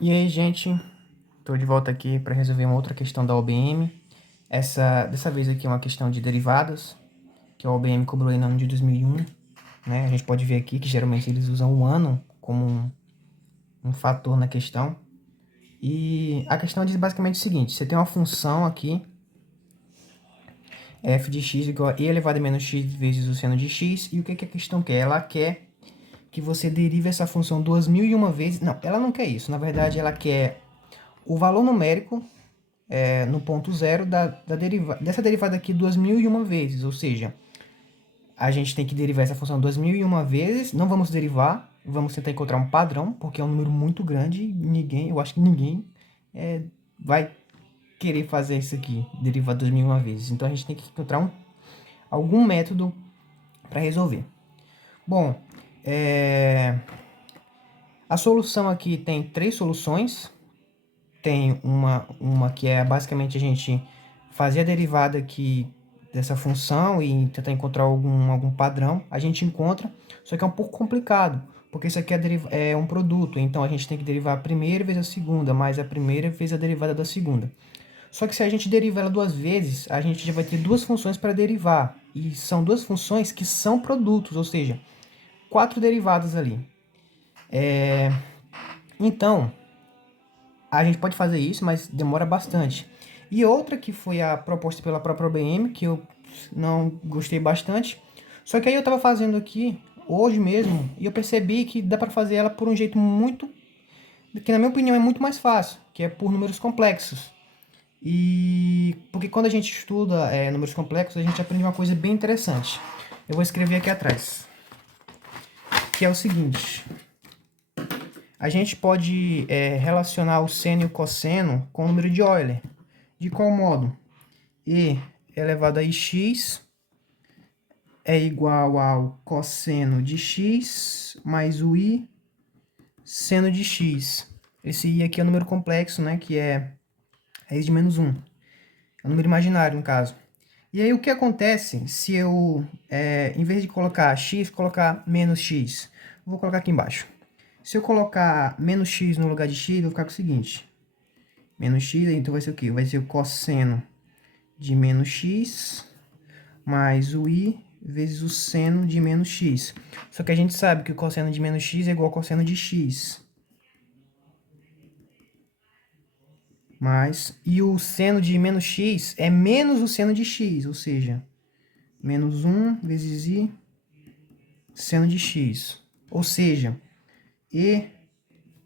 E aí, gente, tô de volta aqui para resolver uma outra questão da OBM. Dessa vez aqui é uma questão de derivadas, que a OBM cobrou aí no ano de 2001, né? A gente pode ver aqui que geralmente eles usam o ano como um fator na questão. E a questão diz basicamente o seguinte: você tem uma função aqui, f de x igual a e elevado a menos x vezes o seno de x, e o que que a questão quer? Ela quer que você derive essa função 2001 vezes. Não, ela não quer isso. Na verdade, ela quer o valor numérico no ponto zero dessa derivada aqui 2001 vezes, ou seja, a gente tem que derivar essa função 2001 vezes, não vamos derivar, vamos tentar encontrar um padrão, porque é um número muito grande, eu acho que ninguém vai querer fazer isso aqui, derivar 2001 vezes, então a gente tem que encontrar algum método para resolver. Bom, a solução aqui tem três soluções, tem uma que é basicamente a gente fazer a derivada aqui dessa função e tentar encontrar algum padrão. A gente encontra, só que é um pouco complicado, porque isso aqui é um produto, então a gente tem que derivar a primeira vezes a segunda, mais a primeira vezes a derivada da segunda. Só que se a gente deriva ela duas vezes, a gente já vai ter duas funções para derivar, e são duas funções que são produtos, ou seja, quatro derivadas ali. Então, a gente pode fazer isso, mas demora bastante. E outra que foi a proposta pela própria OBM, que eu não gostei bastante. Só que aí eu estava fazendo aqui, hoje mesmo, e eu percebi que dá para fazer ela por um jeito muito, que na minha opinião é muito mais fácil, que é por números complexos. E porque quando a gente estuda números complexos, a gente aprende uma coisa bem interessante. Eu vou escrever aqui atrás, que é o seguinte. A gente pode relacionar o seno e o cosseno com o número de Euler. De qual modo? E elevado a x é igual ao cosseno de x mais o i seno de x. Esse i aqui é o número complexo, né? Que é raiz de menos 1. É um número imaginário, no caso. E aí, o que acontece se eu, em vez de colocar x, colocar menos x? Vou colocar aqui embaixo. Se eu colocar menos x no lugar de x, eu vou ficar com o seguinte. Menos x, então vai ser o quê? Vai ser o cosseno de menos x mais o i vezes o seno de menos x. Só que a gente sabe que o cosseno de menos x é igual ao cosseno de x. E o seno de menos x é menos o seno de x, ou seja, menos 1 vezes i seno de x. Ou seja, e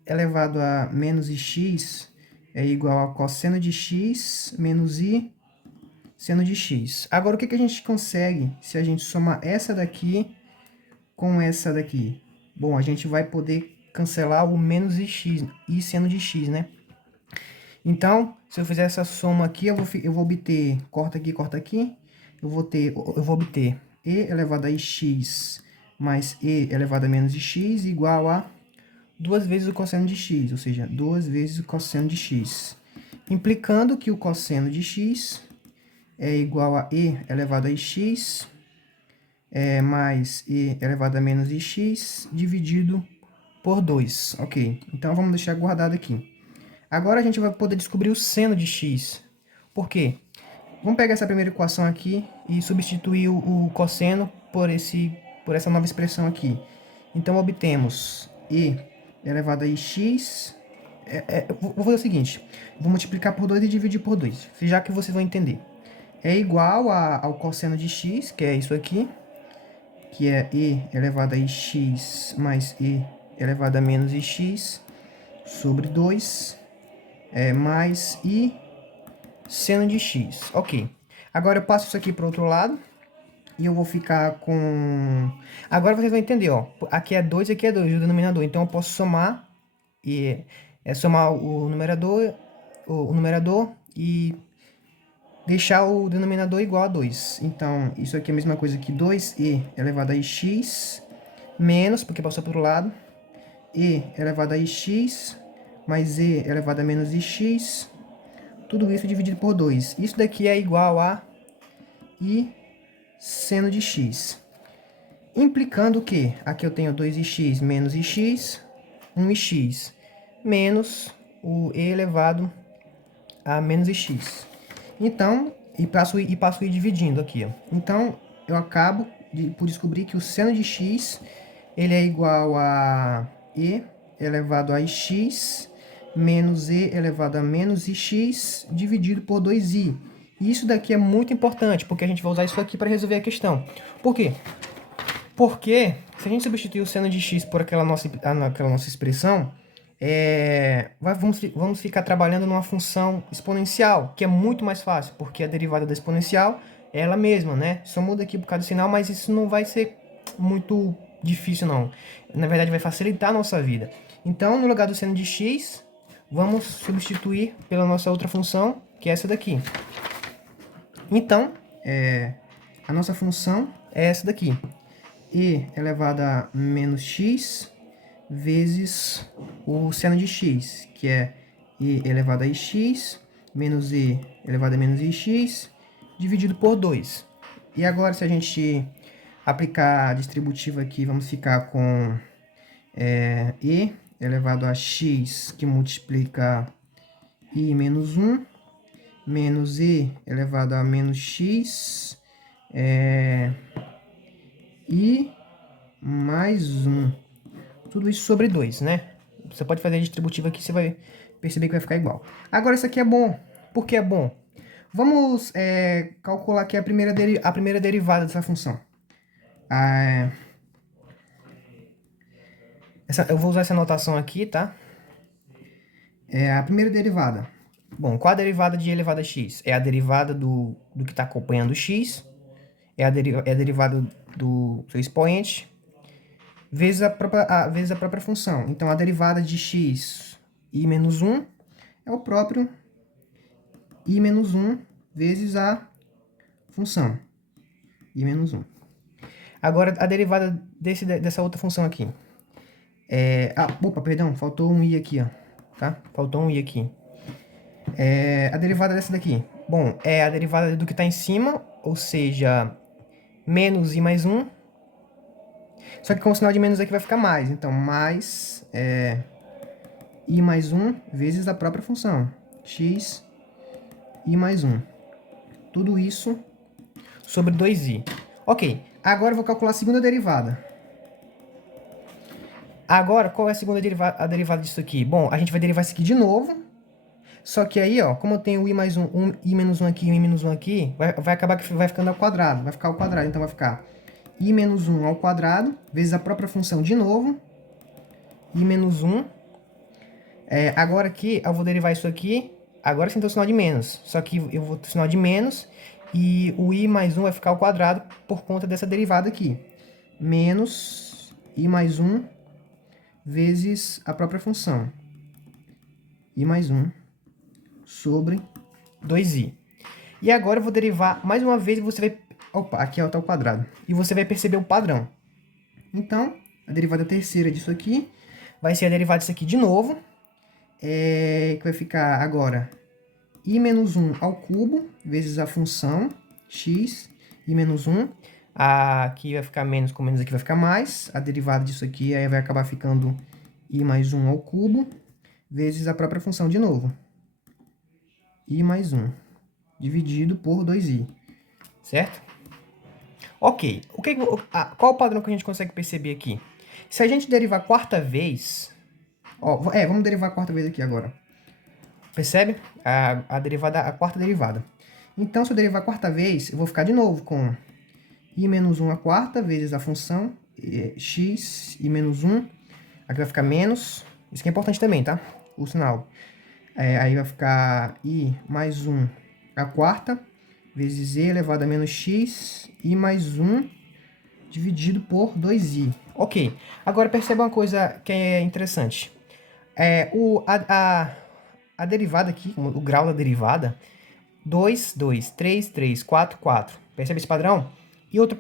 elevado a menos ix é igual a cosseno de x menos i seno de x. Agora, o que a gente consegue se a gente somar essa daqui com essa daqui? Bom, a gente vai poder cancelar o menos ix, i seno de x, né? Então, se eu fizer essa soma aqui, eu vou obter, corta aqui, eu vou obter e elevado a x mais e elevado a menos x igual a duas vezes o cosseno de x, ou seja, duas vezes o cosseno de x. Implicando que o cosseno de x é igual a e elevado a x mais e elevado a menos x dividido por 2. Ok, então vamos deixar guardado aqui. Agora a gente vai poder descobrir o seno de x. Por quê? Vamos pegar essa primeira equação aqui e substituir o cosseno por essa nova expressão aqui. Então obtemos e elevado a x. Vou fazer o seguinte: vou multiplicar por 2 e dividir por 2, já que vocês vão entender. É igual ao cosseno de x, que é isso aqui, que é e elevado a x mais e elevado a menos x sobre 2 mais i seno de x. Ok. Agora eu passo isso aqui para o outro lado e eu vou ficar com... Agora vocês vão entender, ó. Aqui é 2, aqui é 2, o denominador. Então eu posso somar e somar o numerador e deixar o denominador igual a 2. Então, isso aqui é a mesma coisa que 2e elevado a x menos, porque passou para o lado, e elevado a x mais e elevado a menos x, tudo isso dividido por 2. Isso daqui é igual a i seno de x. Implicando que aqui eu tenho 2x menos x, 1x menos o e elevado a menos x. Então, passo a ir dividindo aqui, ó. Então, eu acabo por descobrir que o seno de x, ele é igual a e elevado a x menos e elevado a menos ix dividido por 2i. E isso daqui é muito importante, porque a gente vai usar isso aqui para resolver a questão. Por quê? Porque se a gente substituir o seno de x por aquela nossa expressão, vamos ficar trabalhando numa função exponencial, que é muito mais fácil, porque a derivada da exponencial é ela mesma, né? Só muda aqui por causa do sinal, mas isso não vai ser muito difícil, não. Na verdade, vai facilitar a nossa vida. Então, no lugar do seno de x, vamos substituir pela nossa outra função, que é essa daqui. Então, a nossa função é essa daqui. E elevado a menos x vezes o seno de x, que é e elevado a ix menos e elevado a menos ix dividido por 2. E agora, se a gente aplicar a distributiva aqui, vamos ficar com e elevado a x, que multiplica i menos 1, menos e elevado a menos x, i mais 1. Tudo isso sobre 2, né? Você pode fazer a distributiva aqui, você vai perceber que vai ficar igual. Agora, isso aqui é bom. Por que é bom? Vamos calcular aqui a primeira derivada dessa função. Eu vou usar essa notação aqui, tá? A primeira derivada. Bom, qual a derivada de e elevado a x? É a derivada do que está acompanhando x, é a derivada do seu expoente, vezes a própria função. Então, a derivada de x, i menos 1, é o próprio i menos 1 vezes a função, i menos 1. Agora, a derivada dessa outra função aqui. Opa, perdão, faltou um i aqui, ó. Tá? Faltou um i aqui. A derivada dessa daqui. Bom, é a derivada do que está em cima, ou seja, menos i mais 1. Só que com o sinal de menos aqui vai ficar mais. Então, mais i mais 1 vezes a própria função. X, i mais 1. Tudo isso sobre 2i. Ok, agora eu vou calcular a segunda derivada. Agora, qual é a segunda derivada disso aqui? Bom, a gente vai derivar isso aqui de novo. Só que aí, ó, como eu tenho o i mais 1, i menos 1 aqui e o i menos 1 aqui, vai acabar que vai ficando ao quadrado. Vai ficar ao quadrado, então vai ficar i menos 1 ao quadrado, vezes a própria função de novo, i menos 1. Agora aqui, eu vou derivar isso aqui, agora sim tem o sinal de menos. Só que eu vou ter o sinal de menos, e o i mais 1 vai ficar ao quadrado por conta dessa derivada aqui. Menos i mais 1 vezes a própria função, i mais 1 sobre 2i. E agora eu vou derivar mais uma vez e você vai... Opa, aqui está o quadrado. E você vai perceber o padrão. Então, a derivada terceira disso aqui vai ser a derivada disso aqui de novo. Que vai ficar agora i menos 1 ao cubo vezes a função x, i menos 1. Aqui vai ficar menos, com menos aqui vai ficar mais. A derivada disso aqui aí vai acabar ficando i mais 1 ao cubo vezes a própria função de novo. I mais 1 dividido por 2i. Certo? Ok. Qual o padrão que a gente consegue perceber aqui? Se a gente derivar a quarta vez... vamos derivar a quarta vez aqui agora. Percebe? A quarta derivada. Então, se eu derivar a quarta vez, eu vou ficar de novo com i menos 1 a quarta vezes a função x, i menos 1. Aqui vai ficar menos. Isso aqui é importante também, tá? O sinal. Aí vai ficar i mais 1 a quarta vezes e elevado a menos x, i mais 1 dividido por 2i. Ok. Agora perceba uma coisa que é interessante. A derivada aqui, o grau da derivada, 2, 2, 3, 3, 4, 4. Percebe esse padrão? E outro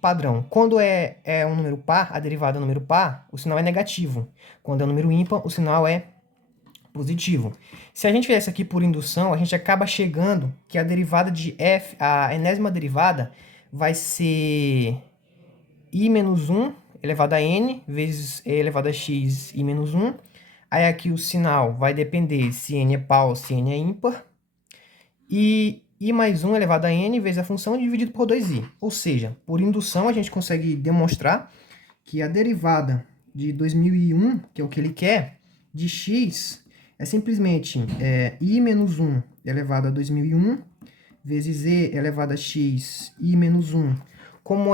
padrão. Quando é um número par, a derivada é um número par, o sinal é negativo. Quando é um número ímpar, o sinal é positivo. Se a gente fizer isso aqui por indução, a gente acaba chegando que a derivada de f, a enésima derivada, vai ser i menos 1 elevado a n vezes e elevado a x i menos 1. Aí aqui o sinal vai depender se n é par ou se n é ímpar. E i mais 1 elevado a n vezes a função dividido por 2i. Ou seja, por indução a gente consegue demonstrar que a derivada de 2001, que é o que ele quer, de x, é simplesmente i menos 1 elevado a 2001 vezes e elevado a x, i menos 1. Como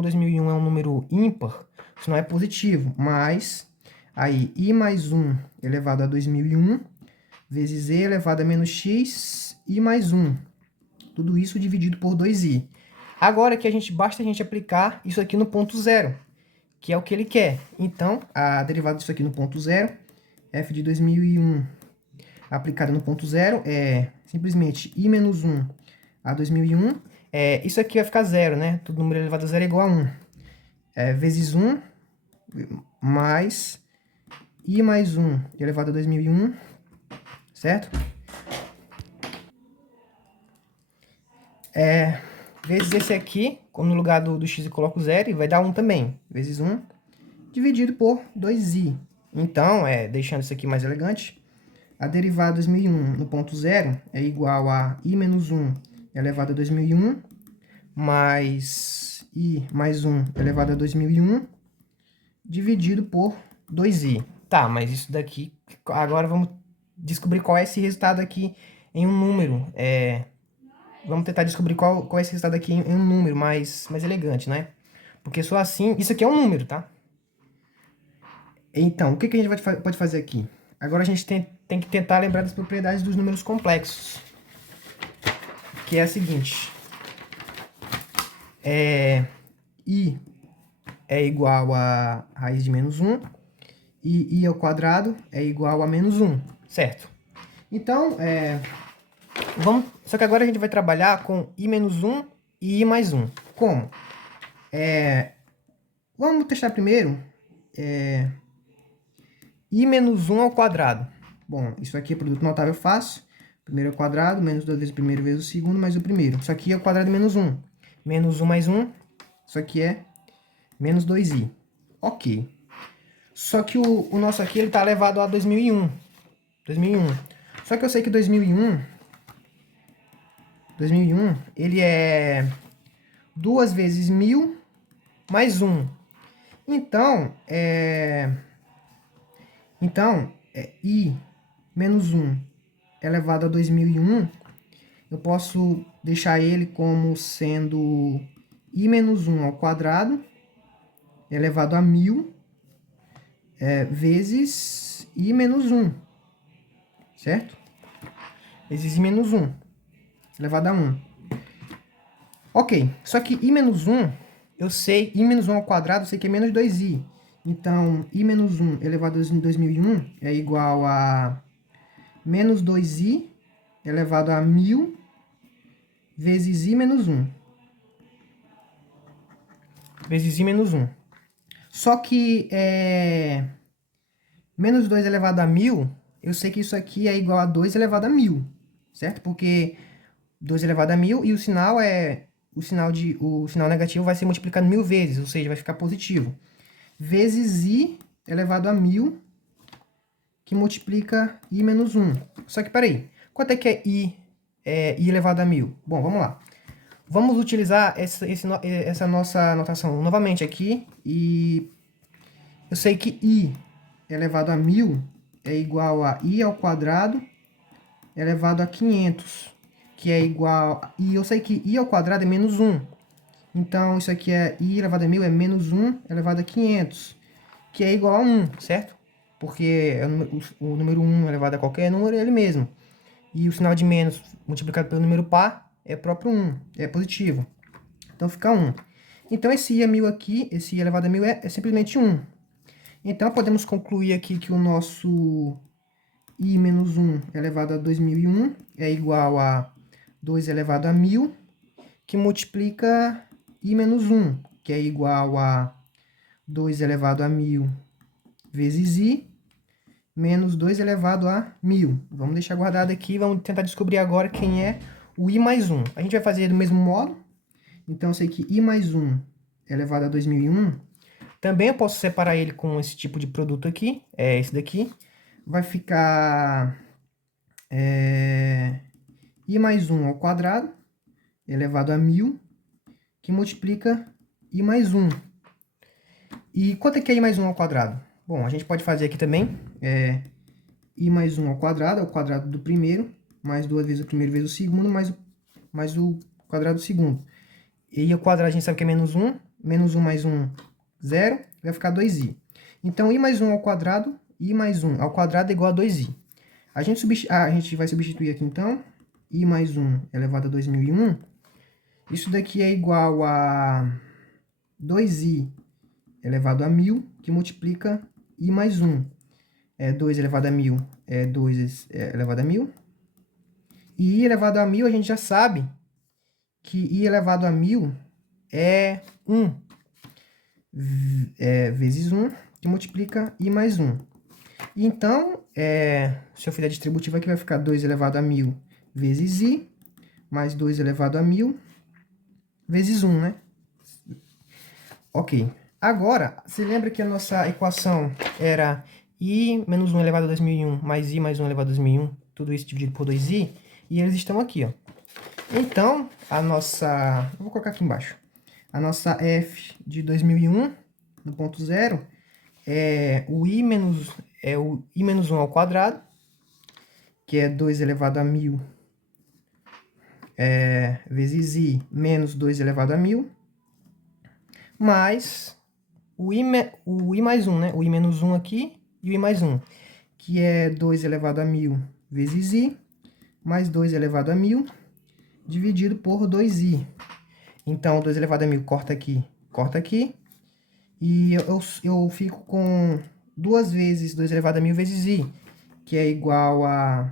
2001 é um número ímpar, isso não é positivo, mas aí i mais 1 elevado a 2001 vezes e elevado a menos x, i mais 1. Tudo isso dividido por 2i. Agora que basta a gente aplicar isso aqui no ponto zero, que é o que ele quer. Então, a derivada disso aqui no ponto zero, f de 2001 aplicada no ponto zero, é simplesmente i menos 1 a 2001. Isso aqui vai ficar zero, né? Todo número elevado a zero é igual a 1. Vezes 1 mais i mais 1 elevado a 2001, certo? Vezes esse aqui, como no lugar do x eu coloco 0, e vai dar 1 também. Vezes 1 dividido por 2i. Então, deixando isso aqui mais elegante, a derivada de 2001 no ponto zero é igual a i menos 1 elevado a 2001 mais i mais 1 elevado a 2001 dividido por 2i. Tá, mas isso daqui, agora vamos descobrir qual é esse resultado aqui em um número. Vamos tentar descobrir qual é esse resultado aqui em um número mais elegante, né? Porque só assim, isso aqui é um número, tá? Então, o que a gente pode fazer aqui? Agora a gente tem que tentar lembrar das propriedades dos números complexos. Que é a seguinte. I é igual a raiz de menos 1. E i ao quadrado é igual a menos 1, certo? Então, só que agora a gente vai trabalhar com i menos 1 e i mais 1. Como? Vamos testar primeiro i menos 1 ao quadrado. Bom, isso aqui é produto notável fácil. Primeiro ao quadrado, menos 2 vezes o primeiro vezes o segundo, mais o primeiro. Isso aqui é o quadrado de menos 1. Menos 1 mais 1, isso aqui é menos 2i. Ok. Só que o nosso aqui ele está elevado a 2001. 2001. Só que eu sei que 2001 ele é 2 vezes 1000 mais 1. Então, i menos 1 elevado a 2001, eu posso deixar ele como sendo i menos 1 ao quadrado elevado a 1000 vezes i menos 1, certo? Vezes i menos 1 elevado a 1. Ok, só que i menos 1, eu sei, i menos 1 ao quadrado, eu sei que é menos 2i. Então, i menos 1 elevado a 2001 é igual a menos 2i elevado a 1000 vezes i menos 1. Vezes i menos 1. Só que menos 2 elevado a 1000, eu sei que isso aqui é igual a 2 elevado a 1000, certo? Porque 2 elevado a 1000 e o sinal o sinal negativo vai ser multiplicado 1000 vezes, ou seja, vai ficar positivo. Vezes i elevado a 1000, que multiplica i menos 1. Só que, peraí, quanto é que é i elevado a 1000? Bom, vamos lá. Vamos utilizar essa nossa notação novamente aqui, e eu sei que i elevado a 1000 é igual a i ao quadrado elevado a 500, que é igual... E eu sei que i ao quadrado é menos 1. Então, isso aqui é i elevado a 1000 é menos 1 elevado a 500, que é igual a 1, certo? Porque o número 1 elevado a qualquer número é ele mesmo. E o sinal de menos multiplicado pelo número par é próprio 1, é positivo. Então, fica 1. Então, esse i a 1000 aqui, esse i elevado a 1000 é simplesmente 1. Então, podemos concluir aqui que o nosso i menos 1 elevado a 2001 é igual a 2 elevado a 1000, que multiplica i menos 1, que é igual a 2 elevado a 1000 vezes i, menos 2 elevado a 1000. Vamos deixar guardado aqui, vamos tentar descobrir agora quem é o i mais 1. A gente vai fazer do mesmo modo. Então, eu sei que i mais 1 elevado a 2001 Também eu posso separar ele com esse tipo de produto aqui, é esse daqui. Vai ficar i mais 1 ao quadrado, elevado a 1000, que multiplica i mais 1. E quanto é que é i mais 1 ao quadrado? Bom, a gente pode fazer aqui também, i mais 1 ao quadrado, é o quadrado do primeiro, mais 2 vezes o primeiro vezes o segundo, mais o quadrado do segundo. E ao quadrado a gente sabe que é menos 1 mais 1, 0, vai ficar 2i. Então, i mais 1 ao quadrado, i mais 1 ao quadrado é igual a 2i. A gente vai substituir aqui, então, i mais 1 elevado a 2001. Isso daqui é igual a 2i elevado a 1000, que multiplica i mais 1. 2 elevado a 1000 é 2 elevado a 1000. E i elevado a 1000 a gente já sabe que i elevado a 1000 é 1 vezes 1, que multiplica i mais 1. Então, se eu fizer a distributiva aqui, vai ficar 2 elevado a 1000 vezes i, mais 2 elevado a 1000 vezes 1, né? Ok. Agora, você lembra que a nossa equação era i menos 1 elevado a 2001 mais i mais 1 elevado a 2001, tudo isso dividido por 2i, e eles estão aqui, ó. Então, a nossa... eu vou colocar aqui embaixo. A nossa f de 2001, no ponto 0, é o i menos 1 ao quadrado, que é 2 elevado a 1000, vezes i menos 2 elevado a 1000, mais o i mais 1, né? O i menos 1 aqui e o i mais 1, que é 2 elevado a 1000 vezes i, mais 2 elevado a 1000, dividido por 2i. Então, 2 elevado a 1000 corta aqui, e eu fico com 2 vezes 2 elevado a 1000 vezes i, que é igual a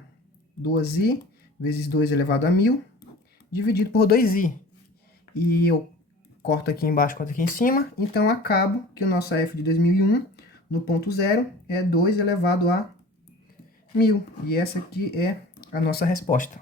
2i vezes 2 elevado a 1000, dividido por 2i. E eu corto aqui embaixo, corto aqui em cima, então acabo que o nosso f de 2001, no ponto 0, é 2 elevado a 1000. E essa aqui é a nossa resposta.